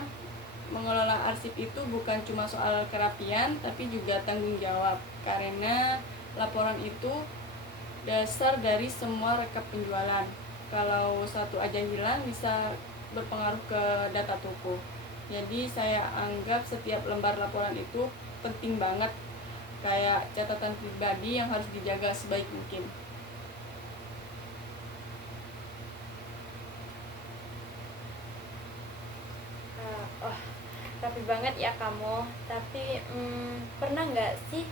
mengelola arsip itu bukan cuma soal kerapian tapi juga tanggung jawab karena laporan itu dasar dari semua rekap penjualan. Kalau satu aja hilang bisa berpengaruh ke data toko. Jadi saya anggap setiap lembar laporan itu penting banget, kayak catatan pribadi yang harus dijaga sebaik mungkin. Rapi banget ya kamu. Tapi pernah nggak sih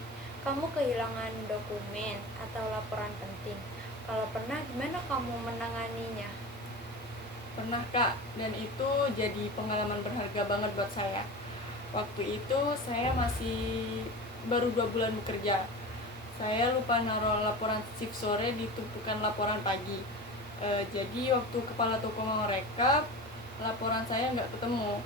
kamu kehilangan dokumen atau laporan penting? Kalau pernah, gimana kamu menanganinya? Pernah kak, dan itu jadi pengalaman berharga banget buat saya. Waktu itu saya masih baru 2 bulan bekerja. Saya lupa naruh laporan shift sore di tumpukan laporan pagi. Jadi waktu kepala toko mau rekap, laporan saya nggak ketemu.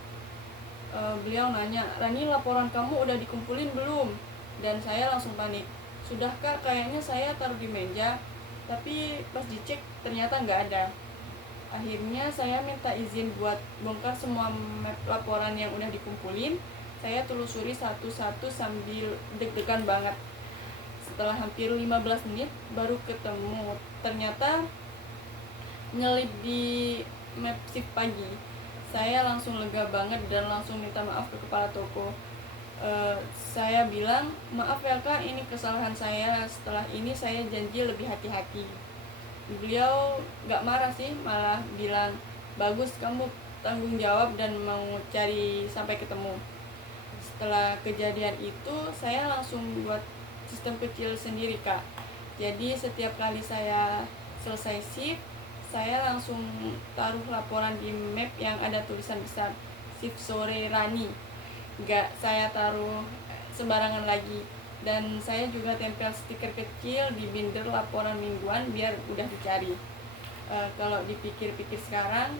Beliau nanya, "Rani, laporan kamu udah dikumpulin belum?" Dan saya langsung panik. "Sudah kak, kayaknya saya taruh di meja, tapi pas dicek ternyata nggak ada." Akhirnya saya minta izin buat bongkar semua map laporan yang udah dikumpulin. Saya telusuri satu-satu sambil deg-degan banget. Setelah hampir 15 menit baru ketemu. Ternyata nyelip di map shift pagi. Saya langsung lega banget dan langsung minta maaf ke kepala toko. Saya bilang, "Maaf ya kak, ini kesalahan saya. Setelah ini saya janji lebih hati-hati." Beliau gak marah sih, malah bilang, "Bagus, kamu tanggung jawab dan mau cari sampai ketemu." Setelah kejadian itu saya langsung buat sistem kecil sendiri kak. Jadi setiap kali saya selesai shift, saya langsung taruh laporan di map yang ada tulisan besar shift sore Rani. Gak saya taruh sembarangan lagi. Dan saya juga tempel stiker kecil di binder laporan mingguan biar udah dicari. Kalau dipikir-pikir sekarang,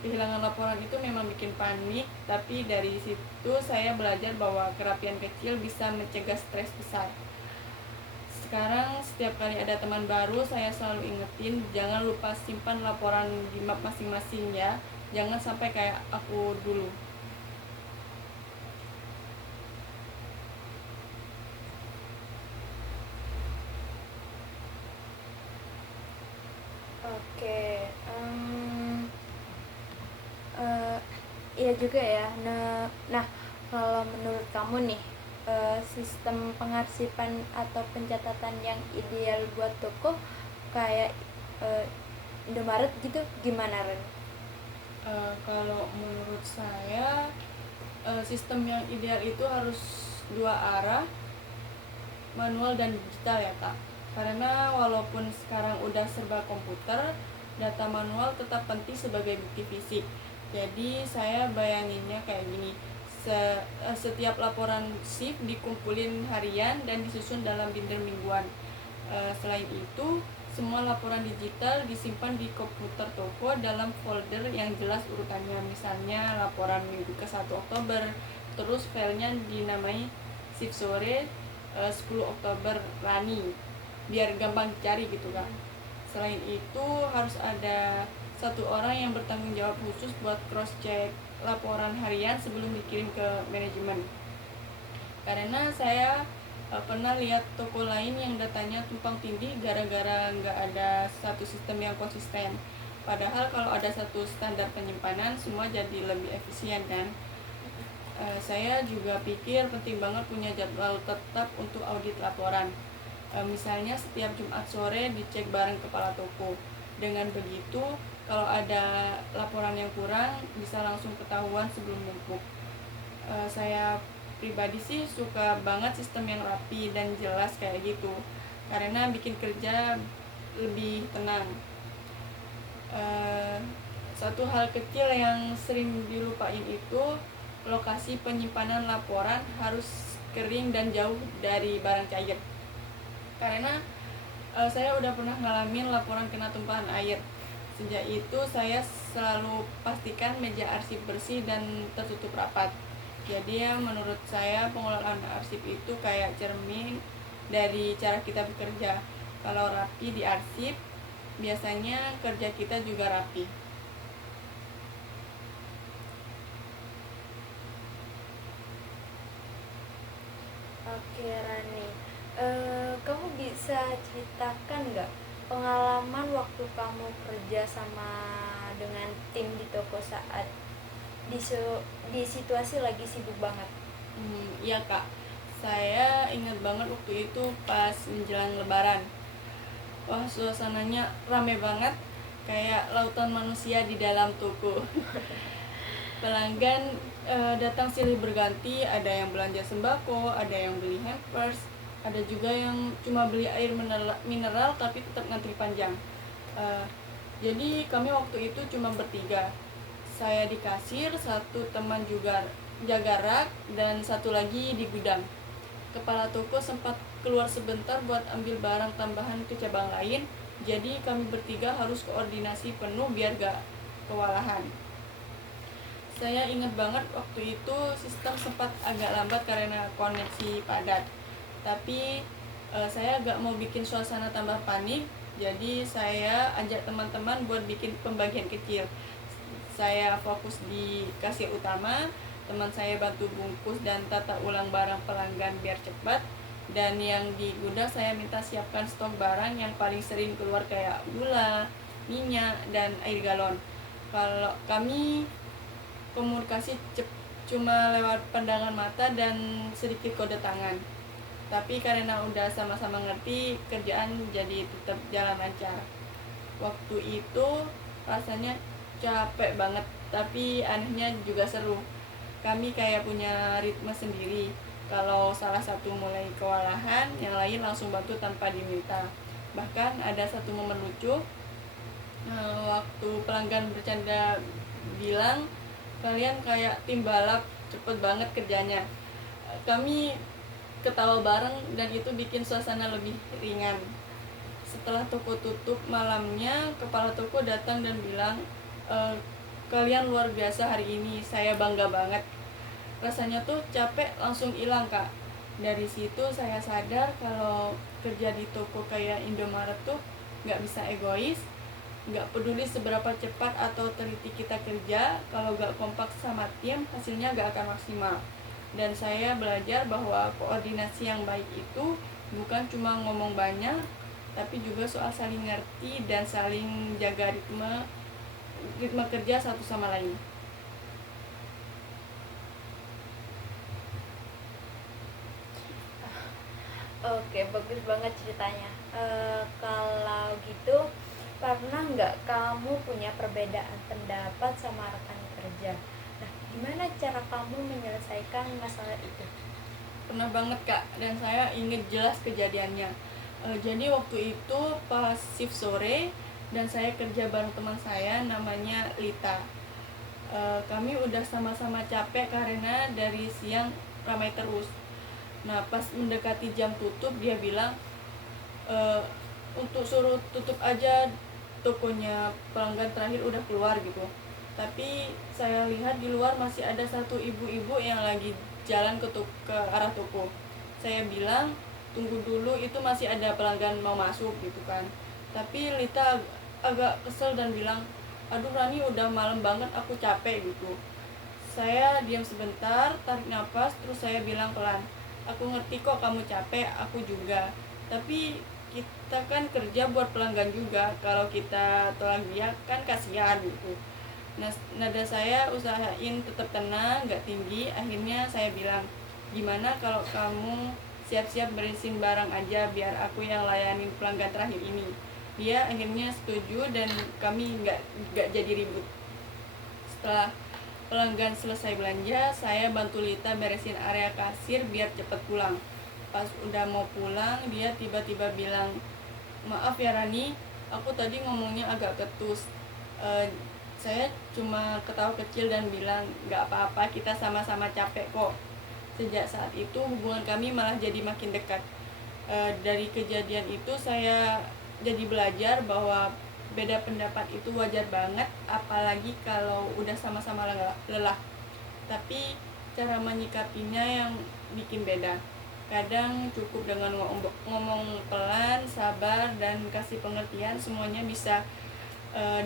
kehilangan laporan itu memang bikin panik, tapi dari situ saya belajar bahwa kerapian kecil bisa mencegah stres besar. Sekarang setiap kali ada teman baru, saya selalu ingetin jangan lupa simpan laporan di map masing-masing ya. Jangan sampai kayak aku dulu. Oke, iya juga ya. Nah, kalau menurut kamu nih, sistem pengarsipan atau pencatatan yang ideal buat toko kayak Indomaret gitu gimana, Ren? Kalau menurut saya, sistem yang ideal itu harus dua arah, manual dan digital ya kak. Karena walaupun sekarang udah serba komputer, data manual tetap penting sebagai bukti fisik. Jadi saya bayanginnya kayak gini, setiap laporan shift dikumpulin harian dan disusun dalam binder mingguan. Selain itu, semua laporan digital disimpan di komputer toko dalam folder yang jelas urutannya. Misalnya laporan minggu ke 1 Oktober, terus filenya dinamai shift sore 10 Oktober Rani, biar gampang dicari gitu kan. Selain itu harus ada satu orang yang bertanggung jawab khusus buat cross check laporan harian sebelum dikirim ke manajemen. Karena saya pernah lihat toko lain yang datanya tumpang tindih gara-gara nggak ada satu sistem yang konsisten. Padahal kalau ada satu standar penyimpanan, semua jadi lebih efisien kan. Saya juga pikir penting banget punya jadwal tetap untuk audit laporan. Misalnya setiap Jumat sore dicek bareng kepala toko. Dengan begitu, kalau ada laporan yang kurang bisa langsung ketahuan sebelum numpuk. Saya pribadi sih suka banget sistem yang rapi dan jelas kayak gitu, karena bikin kerja lebih tenang. Satu hal kecil yang sering dilupain itu lokasi penyimpanan laporan harus kering dan jauh dari barang cair. Karena saya udah pernah ngalamin laporan kena tumpahan air. Sejak itu saya selalu pastikan meja arsip bersih dan tertutup rapat. Jadi ya menurut saya pengelolaan arsip itu kayak cermin dari cara kita bekerja. Kalau rapi di arsip, biasanya kerja kita juga rapi. Oke, Rani. Kamu bisa ceritakan nggak pengalaman waktu kamu kerja sama dengan tim di toko saat di situasi lagi sibuk banget? Iya kak, saya ingat banget waktu itu pas menjelang lebaran. Wah, suasananya rame banget, kayak lautan manusia di dalam toko. Pelanggan datang silih berganti, ada yang belanja sembako, ada yang beli hampers, ada juga yang cuma beli air mineral tapi tetap ngantri panjang. Jadi kami waktu itu cuma bertiga. Saya di kasir, satu teman juga jaga rak, dan satu lagi di gudang. Kepala toko sempat keluar sebentar buat ambil barang tambahan ke cabang lain, jadi kami bertiga harus koordinasi penuh biar gak kewalahan. Saya ingat banget waktu itu sistem sempat agak lambat karena koneksi padat. Tapi saya agak mau bikin suasana tambah panik, jadi saya ajak teman-teman buat bikin pembagian kecil. Saya fokus di kasir utama, teman saya bantu bungkus dan tata ulang barang pelanggan biar cepat. Dan yang di gudang saya minta siapkan stok barang yang paling sering keluar kayak gula, minyak, dan air galon. Kalau kami komunikasi cuma lewat pandangan mata dan sedikit kode tangan. Tapi karena udah sama-sama ngerti, kerjaan jadi tetap jalan lancar. Waktu itu rasanya capek banget, tapi anehnya juga seru. Kami kayak punya ritme sendiri. Kalau salah satu mulai kewalahan, yang lain langsung bantu tanpa diminta. Bahkan ada satu momen lucu, waktu pelanggan bercanda bilang, kalian kayak tim balap, cepet banget kerjanya. Kami ketawa bareng dan itu bikin suasana lebih ringan. Setelah toko tutup malamnya, kepala toko datang dan bilang, kalian luar biasa hari ini, saya bangga banget. Rasanya tuh capek langsung hilang, Kak. Dari situ saya sadar kalau kerja di toko kayak Indomaret tuh nggak bisa egois, nggak peduli seberapa cepat atau teliti kita kerja, kalau nggak kompak sama tim, hasilnya nggak akan maksimal. Dan saya belajar bahwa koordinasi yang baik itu bukan cuma ngomong banyak, tapi juga soal saling ngerti dan saling jaga ritme kerja satu sama lain. Oke, bagus banget ceritanya. Kalau gitu, pernah nggak kamu punya perbedaan pendapat sama rekan kerja? Nah, gimana cara kamu menyelesaikan masalah itu? Pernah banget, Kak, dan saya inget jelas kejadiannya. Jadi waktu itu pas shift sore dan saya kerja bareng teman saya namanya Lita. Kami udah sama-sama capek karena dari siang ramai terus. Nah, pas mendekati jam tutup dia bilang, untuk suruh tutup aja tokonya, pelanggan terakhir udah keluar gitu. Tapi saya lihat di luar masih ada satu ibu-ibu yang lagi jalan ke arah toko. Saya bilang tunggu dulu, itu masih ada pelanggan mau masuk gitu kan. Tapi Lita agak kesel dan bilang, aduh Rani, udah malam banget, aku capek gitu. Saya diam sebentar, tarik nafas, terus saya bilang pelan, aku ngerti kok kamu capek, aku juga. Tapi kita kan kerja buat pelanggan juga, kalau kita tolak dia kan kasihan gitu. Nah, nada saya usahain tetap tenang, gak tinggi. Akhirnya saya bilang, gimana kalau kamu siap-siap beresin barang aja biar aku yang layanin pelanggan terakhir ini. Dia akhirnya setuju dan kami gak jadi ribut. Setelah pelanggan selesai belanja, saya bantu Lita beresin area kasir biar cepet pulang. Pas udah mau pulang, dia tiba-tiba bilang, maaf ya Rani, aku tadi ngomongnya agak ketus. Saya cuma ketawa kecil dan bilang, gak apa-apa, kita sama-sama capek kok. Sejak saat itu hubungan kami malah jadi makin dekat. Dari kejadian itu saya jadi belajar bahwa beda pendapat itu wajar banget, apalagi kalau udah sama-sama lelah. Tapi cara menyikapinya yang bikin beda. Kadang cukup dengan ngomong pelan, sabar, dan kasih pengertian, semuanya bisa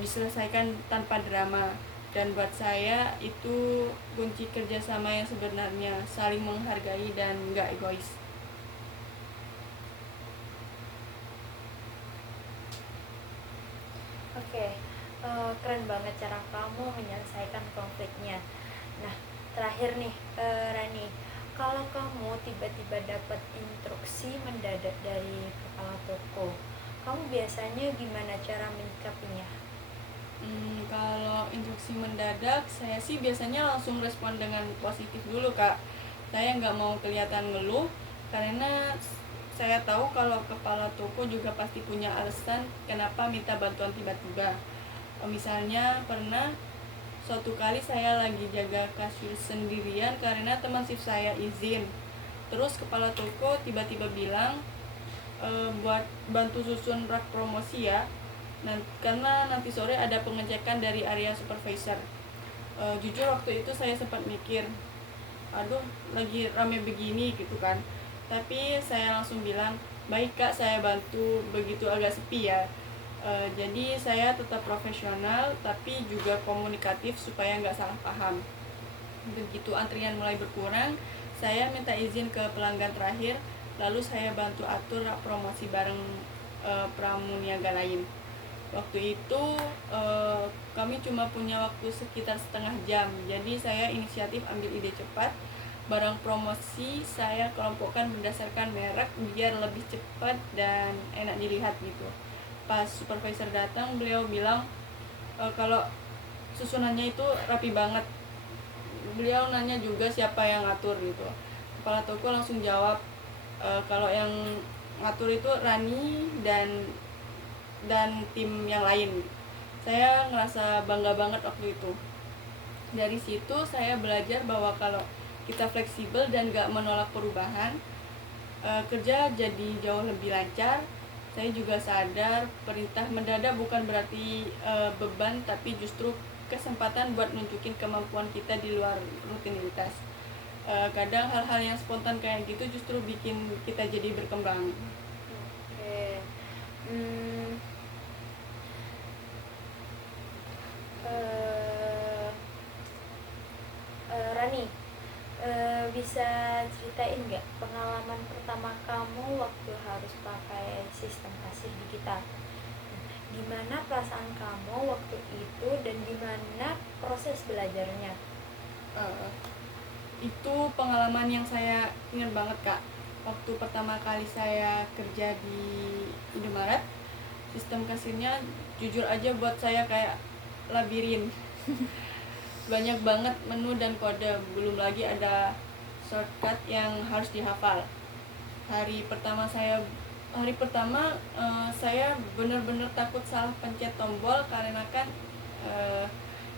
diselesaikan tanpa drama. Dan buat saya itu kunci kerjasama yang sebenarnya, saling menghargai dan gak egois. Oke, keren banget cara kamu menyelesaikan konfliknya. Nah, terakhir nih, Rani, kalau kamu tiba-tiba dapat instruksi mendadak dari kepala toko, kamu biasanya gimana cara menyikapinya? Kalau instruksi mendadak, saya sih biasanya langsung respon dengan positif dulu, Kak. Saya nggak mau kelihatan ngeluh, karena saya tahu kalau kepala toko juga pasti punya alasan kenapa minta bantuan tiba-tiba. Misalnya pernah suatu kali saya lagi jaga kasir sendirian karena teman shift saya izin. Terus kepala toko tiba-tiba bilang, buat bantu susun rak promosi ya. Karena nanti sore ada pengecekan dari area supervisor. Jujur waktu itu saya sempat mikir, aduh lagi rame begini gitu kan, tapi saya langsung bilang, baik kak, saya bantu, begitu agak sepi ya. Jadi saya tetap profesional tapi juga komunikatif supaya nggak salah paham. Begitu antrian mulai berkurang, saya minta izin ke pelanggan terakhir, lalu saya bantu atur promosi bareng pramuniaga lain. Waktu itu kami cuma punya waktu sekitar setengah jam, jadi saya inisiatif ambil ide cepat. Barang promosi saya kelompokkan berdasarkan merek biar lebih cepat dan enak dilihat gitu. Pas supervisor datang, beliau bilang kalau susunannya itu rapi banget. Beliau nanya juga siapa yang ngatur gitu. Kepala toko langsung jawab kalau yang ngatur itu Rani dan tim yang lain. Saya ngerasa bangga banget waktu itu. Dari situ saya belajar bahwa kalau kita fleksibel dan gak menolak perubahan, kerja jadi jauh lebih lancar. Saya juga sadar perintah mendadak bukan berarti beban, tapi justru kesempatan buat nunjukin kemampuan kita di luar rutinitas. Kadang hal-hal yang spontan kayak gitu justru bikin kita jadi berkembang. Oke. Hmm, eh, Rani, bisa ceritain nggak pengalaman pertama kamu waktu harus pakai sistem kasir digital? Gimana perasaan kamu waktu itu dan gimana proses belajarnya? Uh, itu pengalaman yang saya ingat banget kak. Waktu pertama kali saya kerja di Indomaret, sistem kasirnya jujur aja buat saya kayak labirin. Banyak banget menu dan kode, belum lagi ada shortcut yang harus dihafal. Hari pertama saya benar-benar takut salah pencet tombol karena kan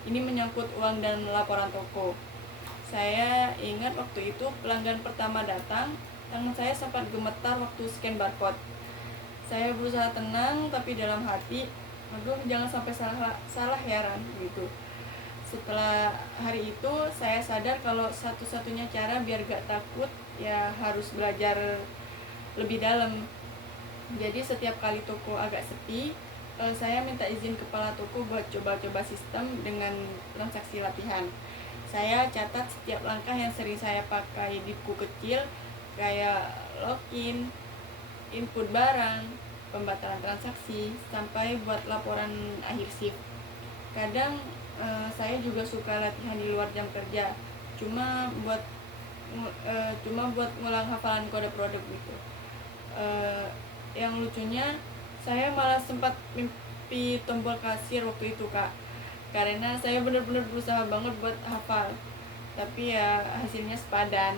ini menyangkut uang dan laporan toko. Saya ingat waktu itu pelanggan pertama datang, tangan saya sempat gemetar waktu scan barcode. Saya berusaha tenang tapi dalam hati, aduh jangan sampai salah ya Ran gitu. Setelah hari itu saya sadar kalau satu-satunya cara biar gak takut ya harus belajar lebih dalam. Jadi setiap kali toko agak sepi, saya minta izin kepala toko buat coba-coba sistem dengan transaksi latihan. Saya catat setiap langkah yang sering saya pakai di buku kecil, kayak login, input barang, pembatalan transaksi, sampai buat laporan akhir shift. Kadang saya juga suka latihan di luar jam kerja, cuma buat ngulang hafalan kode produk gitu. Yang lucunya saya malah sempat mimpi tombol kasir waktu itu kak, karena saya benar-benar berusaha banget buat hafal, tapi ya hasilnya sepadan.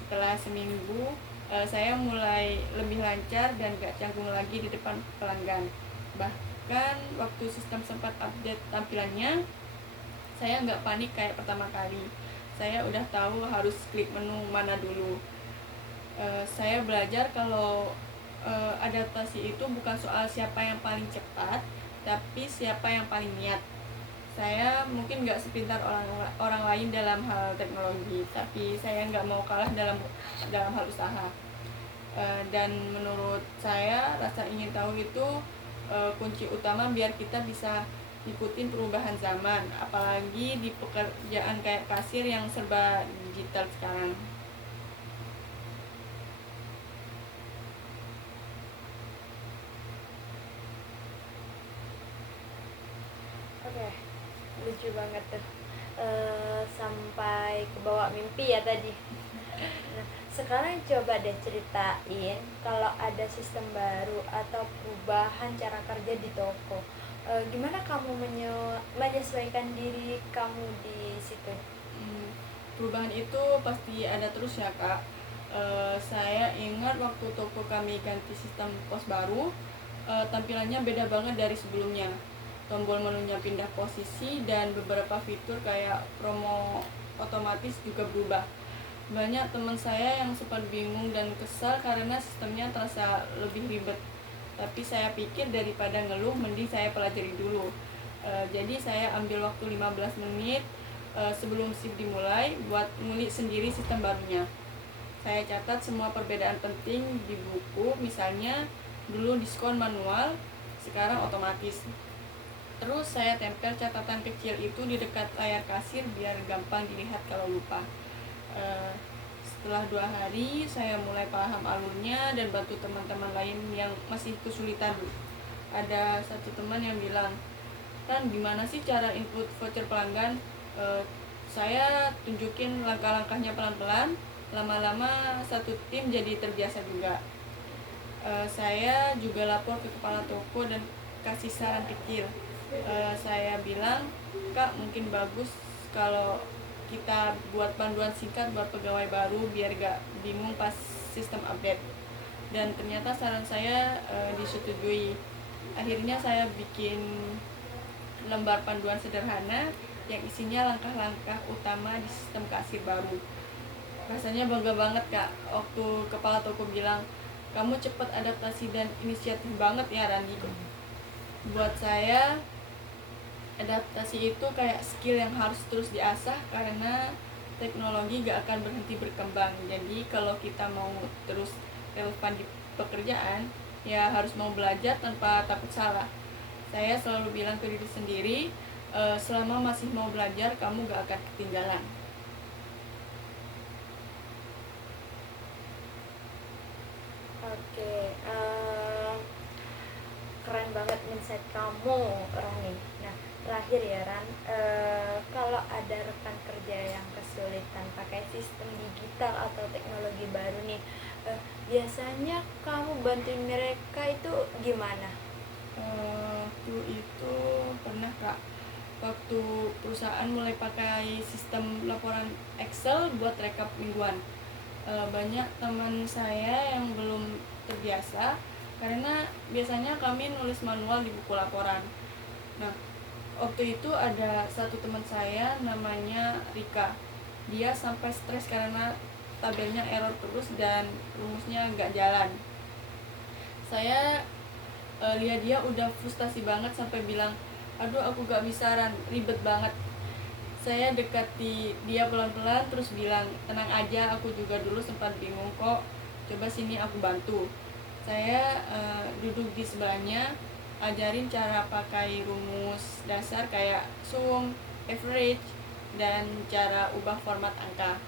Setelah seminggu saya mulai lebih lancar dan gak canggung lagi di depan pelanggan. Bahkan waktu sistem sempat update tampilannya, saya nggak panik kayak pertama kali. Saya udah tahu harus klik menu mana dulu. Saya belajar kalau adaptasi itu bukan soal siapa yang paling cepat, tapi siapa yang paling niat. Saya mungkin nggak sepintar orang lain dalam hal teknologi, tapi saya nggak mau kalah dalam hal usaha. Dan menurut saya rasa ingin tahu itu kunci utama biar kita bisa ikutin perubahan zaman, apalagi di pekerjaan kayak kasir yang serba digital sekarang. Oke, lucu banget tuh. Sampai kebawa mimpi ya tadi. Nah, sekarang coba deh ceritain kalau ada sistem baru atau perubahan cara kerja di toko. Gimana kamu menyesuaikan diri kamu di situ? Perubahan itu pasti ada terus ya kak. Saya ingat waktu toko kami ganti sistem pos baru, tampilannya beda banget dari sebelumnya. Tombol menunya pindah posisi dan beberapa fitur kayak promo otomatis juga berubah. Banyak teman saya yang sempat bingung dan kesal karena sistemnya terasa lebih ribet. Tapi saya pikir daripada ngeluh, mending saya pelajari dulu. Jadi saya ambil waktu 15 menit sebelum shift dimulai buat ngulik sendiri sistem barunya. Saya catat semua perbedaan penting di buku, misalnya dulu diskon manual, sekarang otomatis. Terus saya tempel catatan kecil itu di dekat layar kasir biar gampang dilihat kalau lupa. Setelah 2 hari saya mulai paham alurnya dan bantu teman-teman lain yang masih kesulitan. Ada satu teman yang bilang, "Kan gimana sih cara input voucher pelanggan?" Saya tunjukin langkah-langkahnya pelan-pelan. Lama-lama satu tim jadi terbiasa juga. Saya juga lapor ke kepala toko dan kasih saran kecil. Saya bilang, "Kak, mungkin bagus kalau kita buat panduan singkat buat pegawai baru biar gak bingung pas sistem update." Dan ternyata saran saya disetujui. Akhirnya saya bikin lembar panduan sederhana yang isinya langkah-langkah utama di sistem kasir baru. Rasanya bangga banget Kak waktu kepala toko bilang, "Kamu cepat adaptasi dan inisiatif banget ya Rani." Buat saya adaptasi itu kayak skill yang harus terus diasah karena teknologi gak akan berhenti berkembang. Jadi kalau kita mau terus relevan di pekerjaan, ya harus mau belajar tanpa takut salah. Saya selalu bilang ke diri sendiri, selama masih mau belajar, kamu gak akan ketinggalan. Oke, keren banget mindset kamu, Rani. Nah, terakhir ya Ran, kalau ada rekan kerja yang kesulitan pakai sistem digital atau teknologi baru nih, biasanya kamu bantuin mereka itu gimana? Waktu itu pernah Kak, waktu perusahaan mulai pakai sistem laporan Excel buat rekap mingguan. Banyak teman saya yang belum terbiasa karena biasanya kami nulis manual di buku laporan. Nah, waktu itu ada satu teman saya namanya Rika. Dia sampai stres karena tabelnya error terus dan rumusnya nggak jalan. Saya lihat dia udah frustasi banget sampai bilang, "Aduh, aku gak bisa Ran, ribet banget." Saya dekati dia pelan-pelan terus bilang, "Tenang aja, aku juga dulu sempat bingung kok, coba sini aku bantu." Saya duduk di sebelahnya, ajarin cara pakai rumus dasar kayak sum, average, dan cara ubah format angka.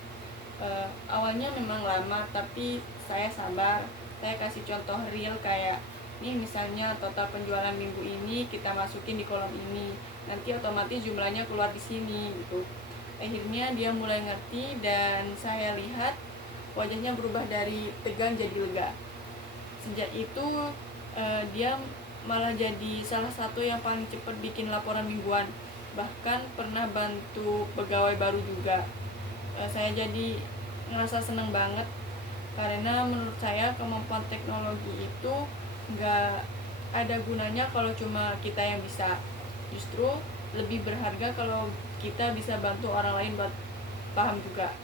Awalnya memang lama, tapi saya sabar. Saya kasih contoh real kayak, nih misalnya total penjualan minggu ini kita masukin di kolom ini, nanti otomatis jumlahnya keluar di sini gitu. Akhirnya dia mulai ngerti dan saya lihat wajahnya berubah dari tegang jadi lega. Sejak itu dia malah jadi salah satu yang paling cepat bikin laporan mingguan, bahkan pernah bantu pegawai baru juga. Saya jadi ngerasa seneng banget karena menurut saya kemampuan teknologi itu nggak ada gunanya kalau cuma kita yang bisa. Justru lebih berharga kalau kita bisa bantu orang lain buat paham juga.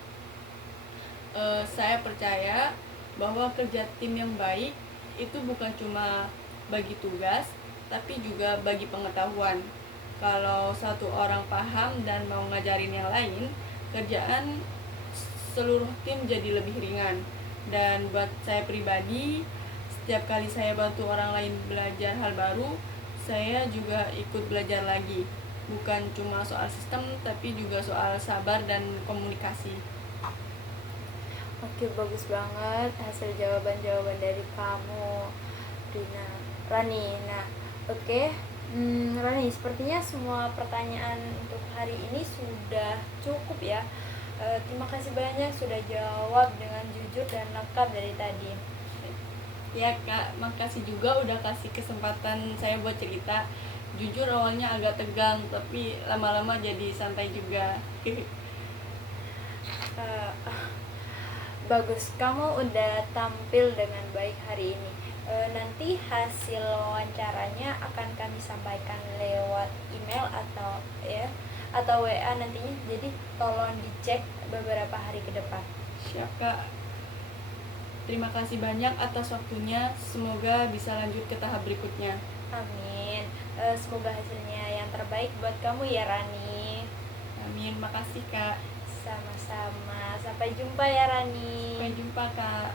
Saya percaya bahwa kerja tim yang baik itu bukan cuma bagi tugas, tapi juga bagi pengetahuan. Kalau satu orang paham dan mau ngajarin yang lain, kerjaan seluruh tim jadi lebih ringan. Dan buat saya pribadi, setiap kali saya bantu orang lain belajar hal baru, saya juga ikut belajar lagi. Bukan cuma soal sistem, tapi juga soal sabar dan komunikasi. Oke, bagus banget hasil jawaban-jawaban dari kamu, Rani. Nah, oke, Rani, sepertinya semua pertanyaan untuk hari ini sudah cukup ya. Terima kasih banyak sudah jawab dengan jujur dan lengkap dari tadi. Ya Kak, makasih juga udah kasih kesempatan saya buat cerita. Jujur awalnya agak tegang, tapi lama-lama jadi santai juga. Bagus, kamu udah tampil dengan baik hari ini. Nanti hasil wawancaranya akan kami sampaikan lewat email atau WA nantinya. Jadi tolong dicek beberapa hari ke depan. Siap Kak. Terima kasih banyak atas waktunya. Semoga bisa lanjut ke tahap berikutnya. Amin. Semoga hasilnya yang terbaik buat kamu ya Rani. Amin, makasih Kak. Sama-sama. Sampai jumpa ya Rani. Sampai jumpa Kak.